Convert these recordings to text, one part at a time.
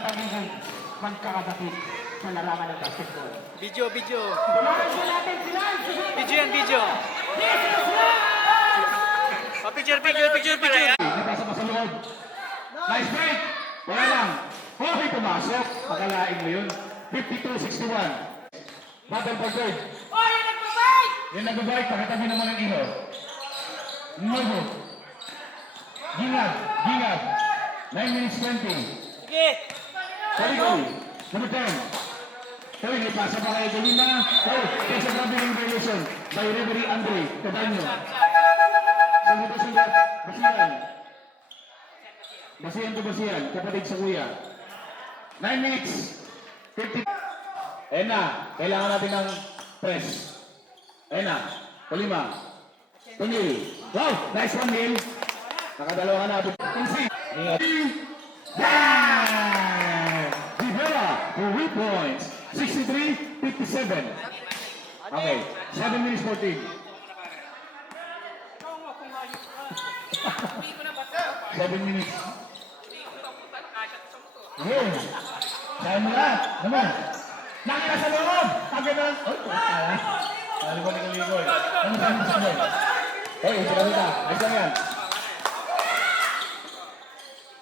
pagiging magkakapatid sa larangan ng basketball. Video. Tumahan po natin sila! Video yan, video. Picture. Napasa pa sa loob. Nice break! Wala lang. Okay, pumasok. Pagkalain mo yun. 52-61. Battle for third. Oh, yan nagbabike! Yung nagbabike, pakitabi naman ang ino. Novo. Gingad. 9 minutes 20. Sige. Sorry. Number 10. Sorry, may pasa pa kayo sa lima. Oh, kaya sa traveling violation by referee Andre Cadanyo. Sunod. Basihan. Kapatid sa kuya. 9 minutes. 50. Ayan na. Kailangan natin ng press. Ayan na. Kalima. Tunil. Wow! Nice one, Neil. Nakadalawa ka na. Rivera for 3 points. 63-57. Okay. 7 minutes 14. 7 minutes. Ayun. Kaya mo lahat. Naman. Nakita sa loob. Tagay na lang. Oh, kaya. Ligoy. Ano sa loob? Hey, sila nita. Ayos lang yan.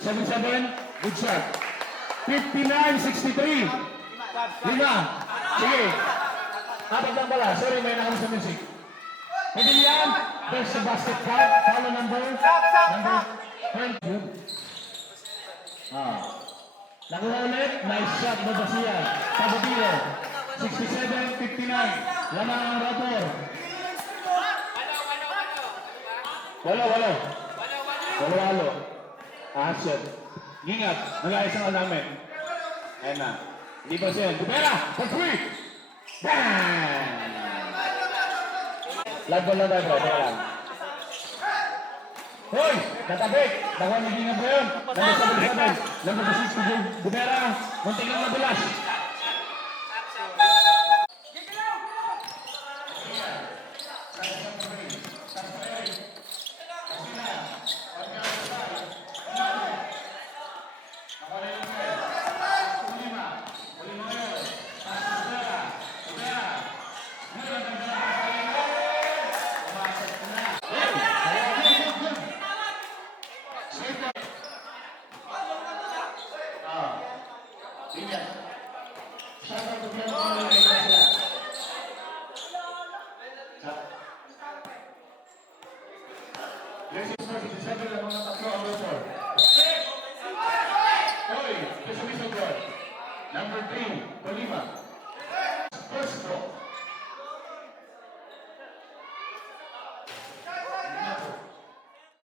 7-7. Good shot. 59-63. Lima. Sige. Kapit lang pala. Sorry, may nakam sa music. Pwede yan. There's the basket count. Follow number 12. Nakuha ulit. Nice shot. Babasiya. Tabutilo. 67-59. Lamang ang rapor. Walo. Shot. Gingat. Nagayos ang alamin. Ayan na. Hindi pa siya. Gubera. For 3. Bang! Lagbon lang tayo, bro. Teka lang. Hoy! Natabik! Nakuha ni Gingat ba yun? Number 6 Gubera. Munting lang madulas. Shout out to